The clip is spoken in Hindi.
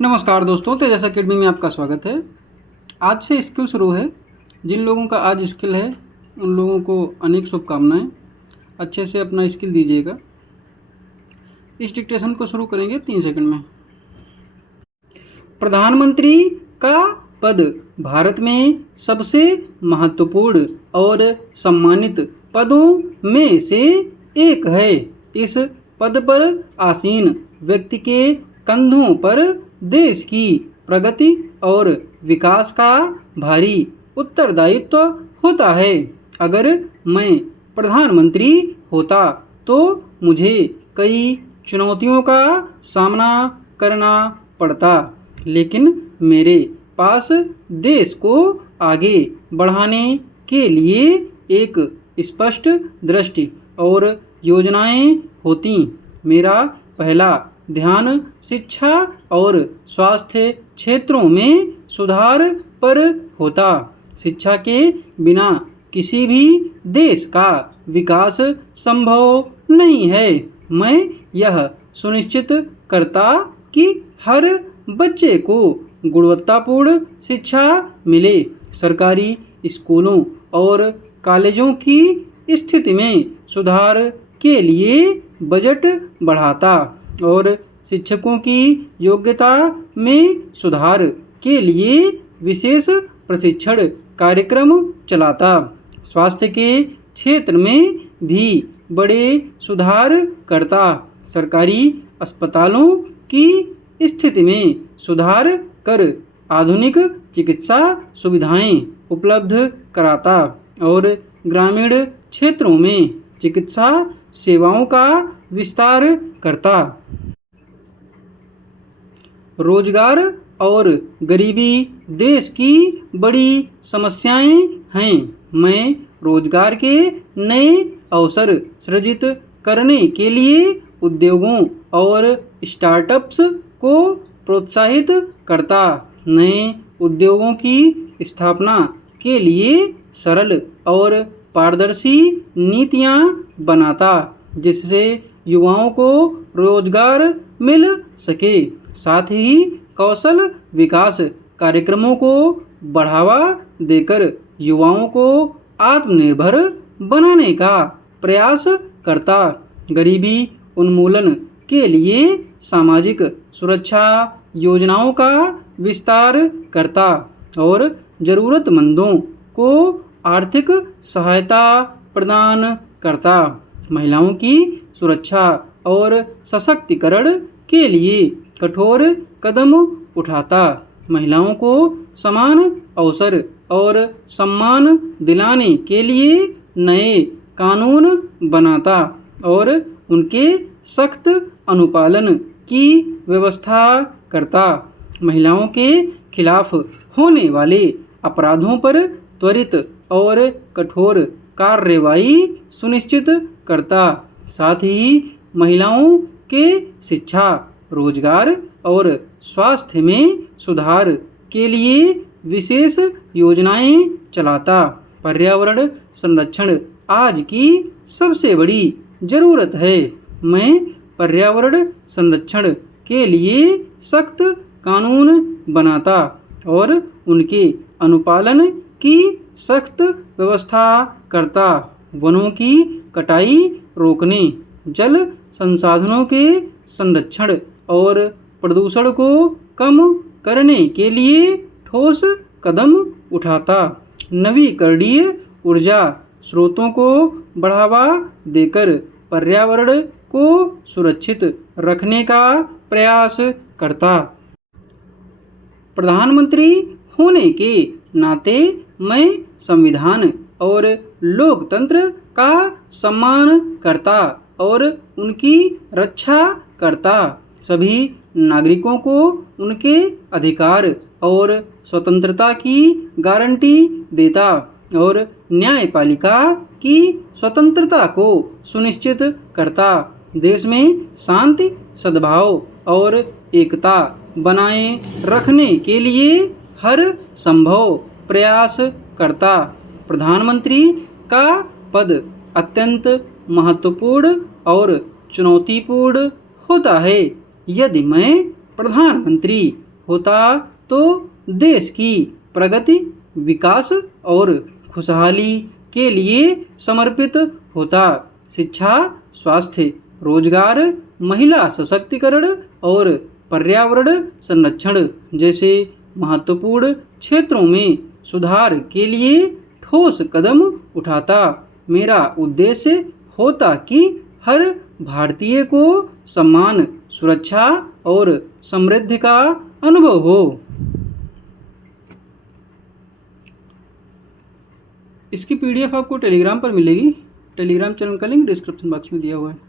नमस्कार दोस्तों, तेजस अकेडमी में आपका स्वागत है। आज से स्किल शुरू है। जिन लोगों का आज स्किल है उन लोगों को अनेक शुभकामनाएं। अच्छे से अपना स्किल दीजिएगा। इस डिक्टेशन को शुरू करेंगे 3 सेकंड में। प्रधानमंत्री का पद भारत में सबसे महत्वपूर्ण और सम्मानित पदों में से एक है। इस पद पर आसीन व्यक्ति के कंधों पर देश की प्रगति और विकास का भारी उत्तरदायित्व होता है। अगर मैं प्रधानमंत्री होता तो मुझे कई चुनौतियों का सामना करना पड़ता, लेकिन मेरे पास देश को आगे बढ़ाने के लिए एक स्पष्ट दृष्टि और योजनाएं होती। मेरा पहला ध्यान शिक्षा और स्वास्थ्य क्षेत्रों में सुधार पर होता। शिक्षा के बिना किसी भी देश का विकास संभव नहीं है। मैं यह सुनिश्चित करता कि हर बच्चे को गुणवत्तापूर्ण शिक्षा मिले। सरकारी स्कूलों और कॉलेजों की स्थिति में सुधार के लिए बजट बढ़ाता और शिक्षकों की योग्यता में सुधार के लिए विशेष प्रशिक्षण कार्यक्रम चलाता। स्वास्थ्य के क्षेत्र में भी बड़े सुधार करता। सरकारी अस्पतालों की स्थिति में सुधार कर आधुनिक चिकित्सा सुविधाएं उपलब्ध कराता और ग्रामीण क्षेत्रों में चिकित्सा सेवाओं का विस्तार करता। रोजगार और गरीबी देश की बड़ी समस्याएं हैं। मैं रोजगार के नए अवसर सृजित करने के लिए उद्योगों और स्टार्टअप्स को प्रोत्साहित करता। नए उद्योगों की स्थापना के लिए सरल और पारदर्शी नीतियां बनाता, जिससे युवाओं को रोजगार मिल सके। साथ ही कौशल विकास कार्यक्रमों को बढ़ावा देकर युवाओं को आत्मनिर्भर बनाने का प्रयास करता। गरीबी उन्मूलन के लिए सामाजिक सुरक्षा योजनाओं का विस्तार करता और जरूरतमंदों को आर्थिक सहायता प्रदान करता। महिलाओं की सुरक्षा और सशक्तिकरण के लिए कठोर कदम उठाता। महिलाओं को समान अवसर और सम्मान दिलाने के लिए नए कानून बनाता और उनके सख्त अनुपालन की व्यवस्था करता। महिलाओं के खिलाफ होने वाले अपराधों पर त्वरित और कठोर कार्रवाई सुनिश्चित करता। साथ ही महिलाओं के शिक्षा, रोजगार और स्वास्थ्य में सुधार के लिए विशेष योजनाएं चलाता। पर्यावरण संरक्षण आज की सबसे बड़ी जरूरत है। मैं पर्यावरण संरक्षण के लिए सख्त कानून बनाता और उनके अनुपालन की सख्त व्यवस्था करता। वनों की कटाई रोकने, जल संसाधनों के संरक्षण और प्रदूषण को कम करने के लिए ठोस कदम उठाता। नवीकरणीय ऊर्जा स्रोतों को बढ़ावा देकर पर्यावरण को सुरक्षित रखने का प्रयास करता। प्रधानमंत्री होने के नाते मैं संविधान और लोकतंत्र का सम्मान करता और उनकी रक्षा करता। सभी नागरिकों को उनके अधिकार और स्वतंत्रता की गारंटी देता और न्यायपालिका की स्वतंत्रता को सुनिश्चित करता। देश में शांति, सद्भाव और एकता बनाए रखने के लिए हर संभव प्रयास करता। प्रधानमंत्री का पद अत्यंत महत्वपूर्ण और चुनौतीपूर्ण होता है। यदि मैं प्रधानमंत्री होता तो देश की प्रगति, विकास और खुशहाली के लिए समर्पित होता। शिक्षा, स्वास्थ्य, रोजगार, महिला सशक्तिकरण और पर्यावरण संरक्षण जैसे महत्वपूर्ण क्षेत्रों में सुधार के लिए ठोस कदम उठाता। मेरा उद्देश्य होता कि हर भारतीय को सम्मान, सुरक्षा और समृद्धि का अनुभव हो। इसकी PDF आपको टेलीग्राम पर मिलेगी। टेलीग्राम चैनल का लिंक डिस्क्रिप्शन बॉक्स में दिया हुआ है।